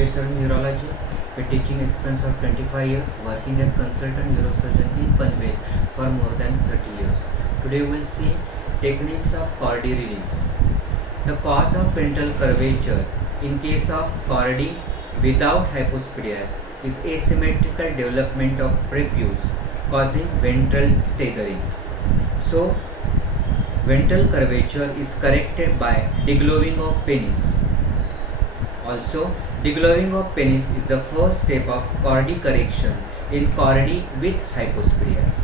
professor in neurology with teaching experience of 25 years, working as consultant neurosurgeon in Panvel for more than 30 years. Today we will see techniques of chordae release. The cause of ventral curvature in case of chordae without hypospadias is asymmetrical development of prepuce causing ventral tethering. So, ventral curvature is corrected by deglobing of penis. Also, deglobing of penis is the first step of chordae correction in chordae with hypospadias.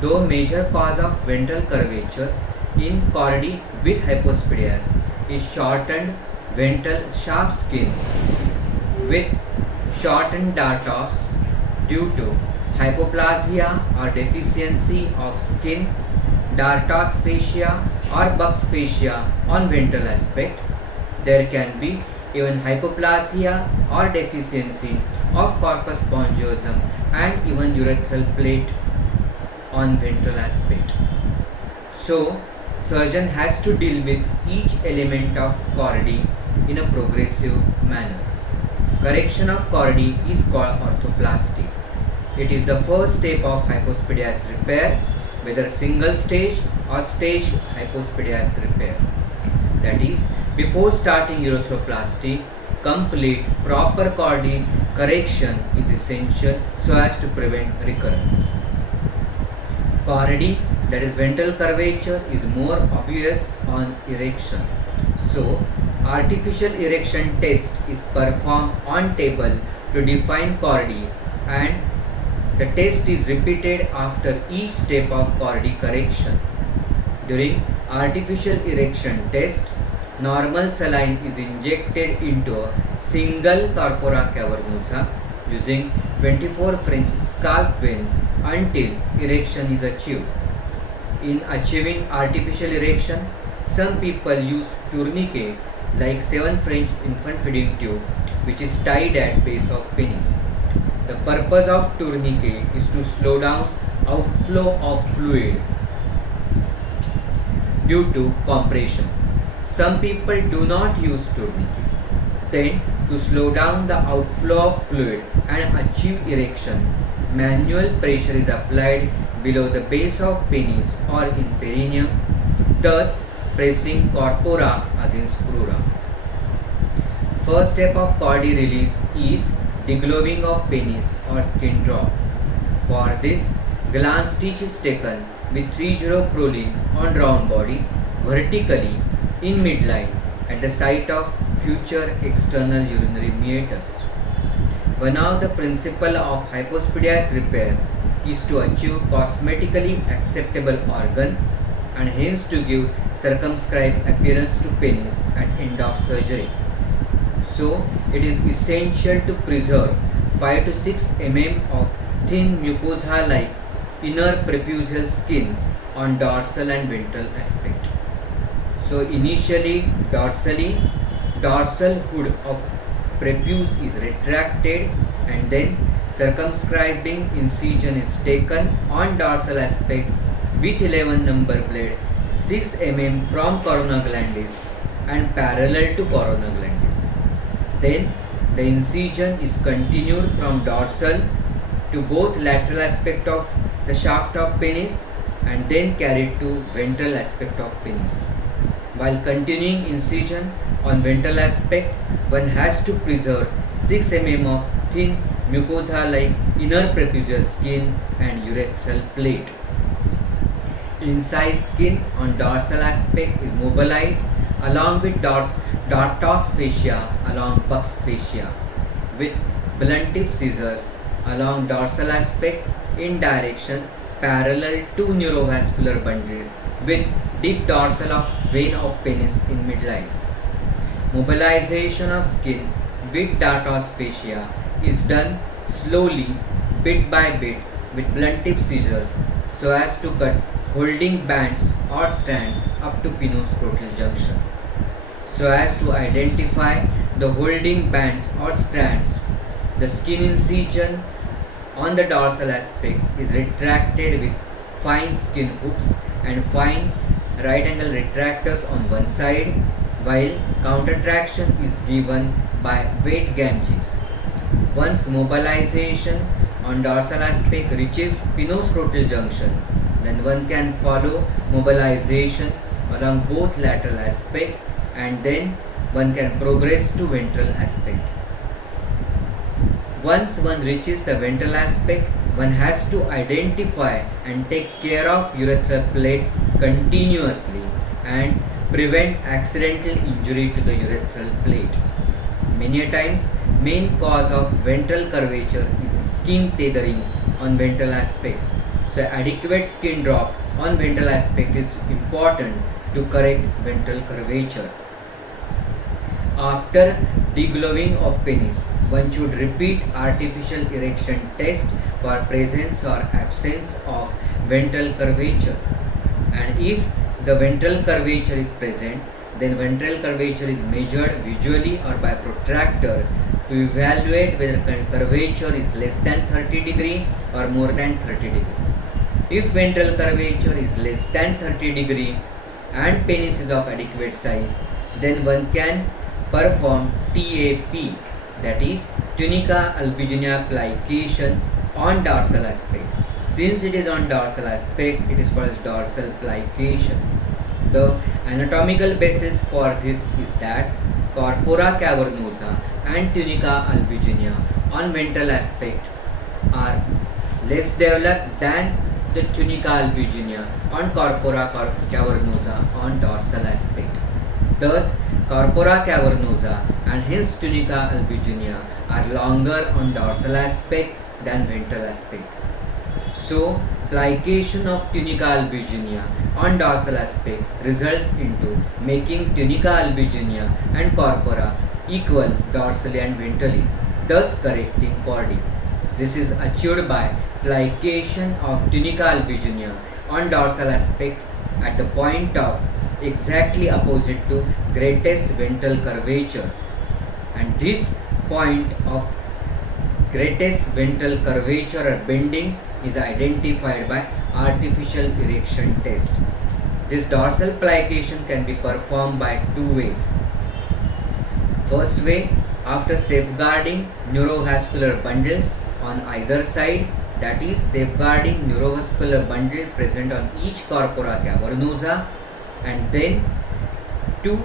Though major cause of ventral curvature in chordae with hypospadias is shortened ventral shaft skin with shortened dartos due to hypoplasia or deficiency of skin, dartos fascia or Buck's fascia on ventral aspect. There can be even hypoplasia or deficiency of corpus spongiosum and even urethral plate on ventral aspect. So, surgeon has to deal with each element of chordae in a progressive manner. Correction of chordae is called orthoplasty. It is the first step of hypospadias repair, whether single stage or staged hypospadias repair. That is, before starting urethroplasty, complete proper chordae correction is essential so as to prevent recurrence. Chordae, that is ventral curvature, is more obvious on erection. So, artificial erection test is performed on table to define chordae, and the test is repeated after each step of chordae correction. During artificial erection test, normal saline is injected into a single corpora cavernosa using 24 French scalp vein until erection is achieved. In achieving artificial erection, some people use tourniquet like 7 French infant feeding tube, which is tied at base of penis. The purpose of tourniquet is to slow down outflow of fluid due to compression. Some people do not use tourniquet. Then, to slow down the outflow of fluid and achieve erection, manual pressure is applied below the base of penis or in perineum, thus pressing corpora against crura. First step of chordae release is deglobing of penis or skin drop. For this, gland stitch is taken with 3-0-proline on round body vertically in midline at the site of future external urinary meatus. One of the principles of hypospadias repair is to achieve cosmetically acceptable organ and hence to give circumscribed appearance to penis at end of surgery. So, it is essential to preserve 5 to 6 mm of thin mucosa-like inner preputial skin on dorsal and ventral aspect. So, initially dorsal hood of prepuce is retracted and then circumscribing incision is taken on dorsal aspect with 11 number blade 6 mm from corona glandis and parallel to corona glandis. Then the incision is continued from dorsal to both lateral aspect of the shaft of penis and then carried to ventral aspect of penis. While continuing incision on ventral aspect, one has to preserve 6 mm of thin mucosa-like inner preputial skin and urethral plate. Incised skin on dorsal aspect is mobilized along with dartos fascia along Buck's fascia with blunt tip scissors along dorsal aspect in direction parallel to neurovascular bundle with deep dorsal of vein of penis in midline. Mobilization of skin with dartos fascia is done slowly, bit by bit, with blunt tip scissors so as to cut holding bands or strands up to penoscrotal junction. So as to identify the holding bands or strands, the skin incision on the dorsal aspect is retracted with fine skin hooks and fine right angle retractors on one side while countertraction is given by weight gauges. Once mobilization on dorsal aspect reaches pinoscrotal junction, then one can follow mobilization along both lateral aspect and then one can progress to ventral aspect. Once one reaches the ventral aspect, one has to identify and take care of urethral plate continuously and prevent accidental injury to the urethral plate. Many times, main cause of ventral curvature is skin tethering on ventral aspect. So adequate skin drop on ventral aspect is important to correct ventral curvature. After degloving of penis, one should repeat artificial erection test for presence or absence of ventral curvature. And if the ventral curvature is present, then ventral curvature is measured visually or by protractor to evaluate whether curvature is less than 30 degree or more than 30 degree. If ventral curvature is less than 30 degree and penis is of adequate size, then one can perform TAP, that is tunica albuginea plication on dorsal aspect. Since it is on dorsal aspect, it is called as dorsal plication. The anatomical basis for this is that corpora cavernosa and tunica albuginea on ventral aspect are less developed than the tunica albuginea on corpora cavernosa on dorsal aspect. Thus, corpora cavernosa and hence tunica albuginea are longer on dorsal aspect than ventral aspect. So, plication of tunica albuginea on dorsal aspect results into making tunica albuginea and corpora equal dorsally and ventrally, thus correcting chordae. This is achieved by plication of tunica albuginea on dorsal aspect at the point of exactly opposite to greatest ventral curvature, and this point of greatest ventral curvature or bending is identified by artificial erection test. This dorsal plication can be performed by two ways. First way, after safeguarding neurovascular bundles on either side, that is safeguarding neurovascular bundle present on each corpora cavernosa, and then two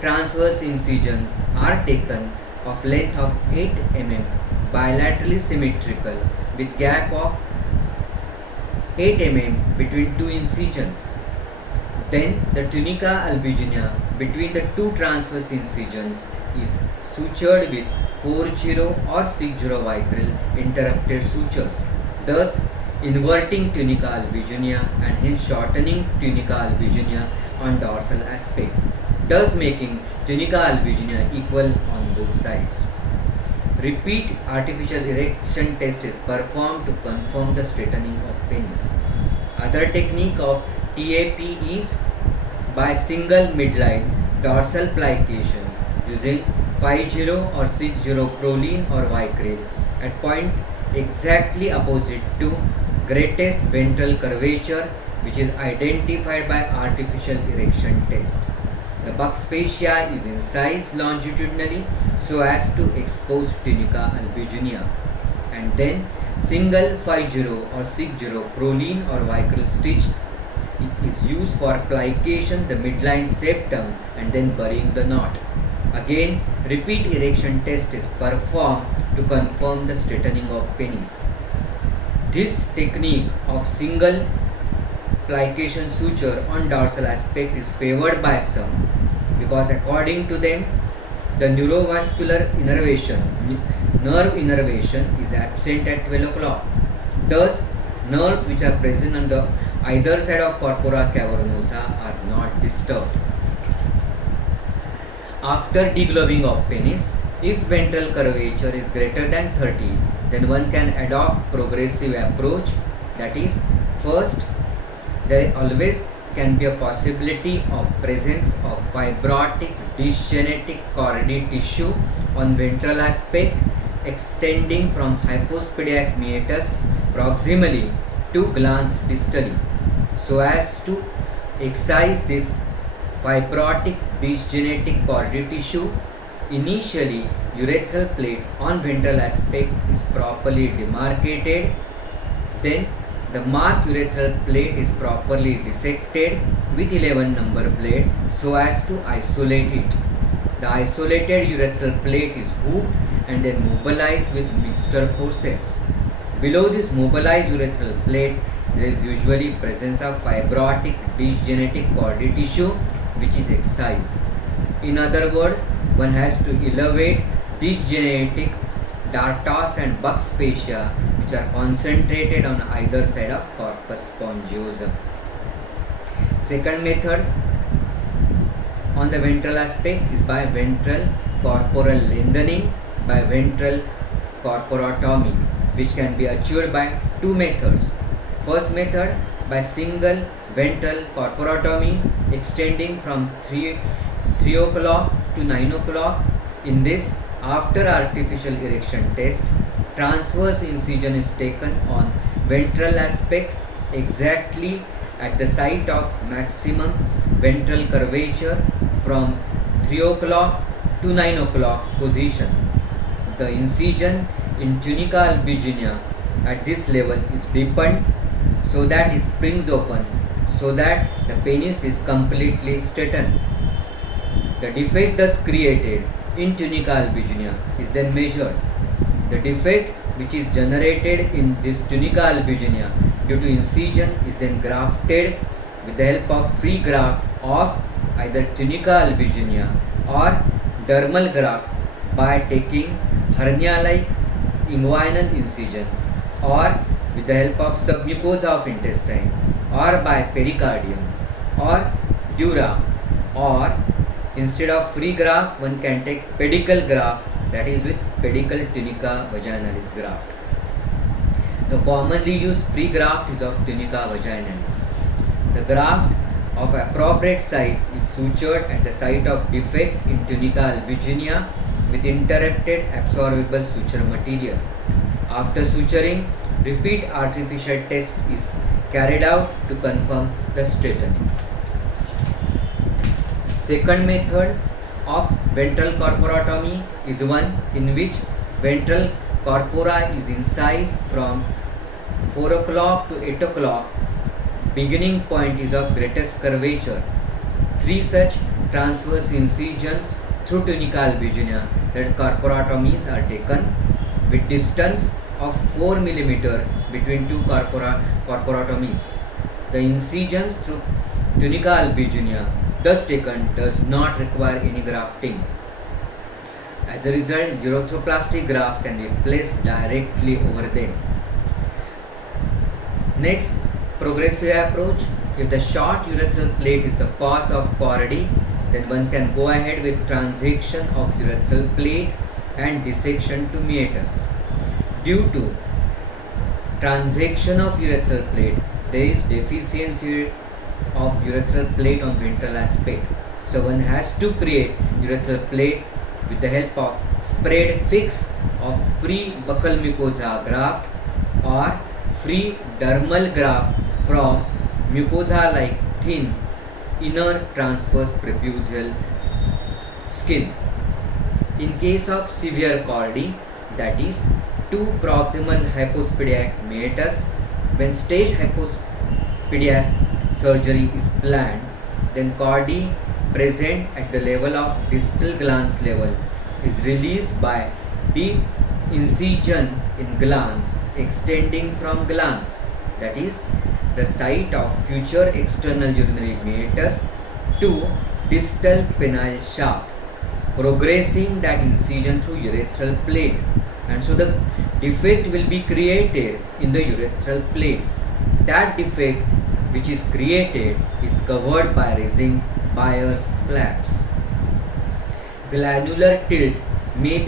transverse incisions are taken of length of 8 mm bilaterally symmetrical with gap of 8 mm between two incisions. Then the tunica albuginea between the two transverse incisions is sutured with 40 or 60 vicryl interrupted sutures, thus inverting tunica albuginea and hence shortening tunica albuginea on dorsal aspect, thus making tunica albuginea equal on both sides. Repeat artificial erection test is performed to confirm the straightening of penis. Other technique of TAP is by single midline dorsal plication using 50 or 60 proline or vicryl at point exactly opposite to greatest ventral curvature, which is identified by artificial erection test. The buccal fascia is incised longitudinally so as to expose tunica albuginea, and then single 50 or 60 proline or vicryl stitch is used for plication the midline septum and then burying the knot. Again, repeat erection test is performed to confirm the straightening of penis. This technique of single plication suture on dorsal aspect is favored by some because according to them the neurovascular nerve innervation is absent at 12 o'clock. Thus, nerves which are present on the either side of corpora cavernosa are not disturbed. After degloving of penis, if ventral curvature is greater than 30, then one can adopt progressive approach. That is, first, there always can be a possibility of presence of fibrotic dysgenetic chordae tissue on ventral aspect extending from hypospadiac meatus proximally to glans distally, so as to excise this fibrotic dysgenetic chordae tissue. Initially, urethral plate on ventral aspect is properly demarcated. Then the marked urethral plate is properly dissected with 11 number blade so as to isolate it. The isolated urethral plate is hooked and then mobilized with mixture forceps. Below this mobilized urethral plate, there is usually presence of fibrotic dysgenetic chordae tissue which is excised. In other words, one has to elevate dysgenetic dartos and buccal fascia which are concentrated on either side of corpus spongiosum. Second method on the ventral aspect is by ventral corporal lengthening by ventral corporotomy, which can be achieved by two methods. First method by single ventral corporotomy extending from 3 o'clock to 9 o'clock. In this, after artificial erection test, transverse incision is taken on ventral aspect exactly at the site of maximum ventral curvature from 3 o'clock to 9 o'clock position. The incision in tunica albuginea at this level is deepened so that it springs open so that the penis is completely straightened. The defect thus created in tunica albuginea is then measured. The defect which is generated in this tunica albuginea due to incision is then grafted with the help of free graft of either tunica albuginea or dermal graft by taking hernia-like inguinal incision or with the help of submucosa of intestine or by pericardium or dura, or instead of free graft one can take pedicle graft, that is with pedicle tunica vaginalis graft. The commonly used free graft is of tunica vaginalis. The graft of appropriate size is sutured at the site of defect in tunica albuginea with interrupted absorbable suture material. After suturing, repeat artificial test is carried out to confirm the straightening. Second method of ventral corporotomy is one in which ventral corpora is incised from 4 o'clock to 8 o'clock. Beginning point is of greatest curvature. 3 such transverse incisions through tunica albuginea, that corporotomies, are taken with distance of 4 mm between two corporotomies. The incisions through tunica albuginea thus taken does not require any grafting. As a result, urethroplasty graft can be placed directly over them. Next, progressive approach. If the short urethral plate is the cause of chordae, then one can go ahead with transection of urethral plate and dissection to meatus. Due to transection of urethral plate, there is deficiency of urethral plate on ventral aspect. So one has to create urethral plate with the help of spread fix of free buccal mucosa graft or free dermal graft from mucosa like thin inner transverse prepucial skin. In case of severe chordae, that is 2 proximal hypospadias meatus, when stage hypospadias surgery is planned, then chordae present at the level of distal glans level is released by deep incision in glans extending from glans, that is the site of future external urinary meatus, to distal penile shaft, progressing that incision through urethral plate, and so the defect will be created in the urethral plate. That defect which is created is covered by raising Bayer's flaps. Glandular tilt may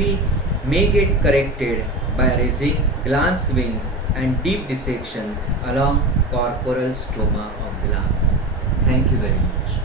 get corrected by raising glans wings and deep dissection along corporal stroma of glans. Thank you very much.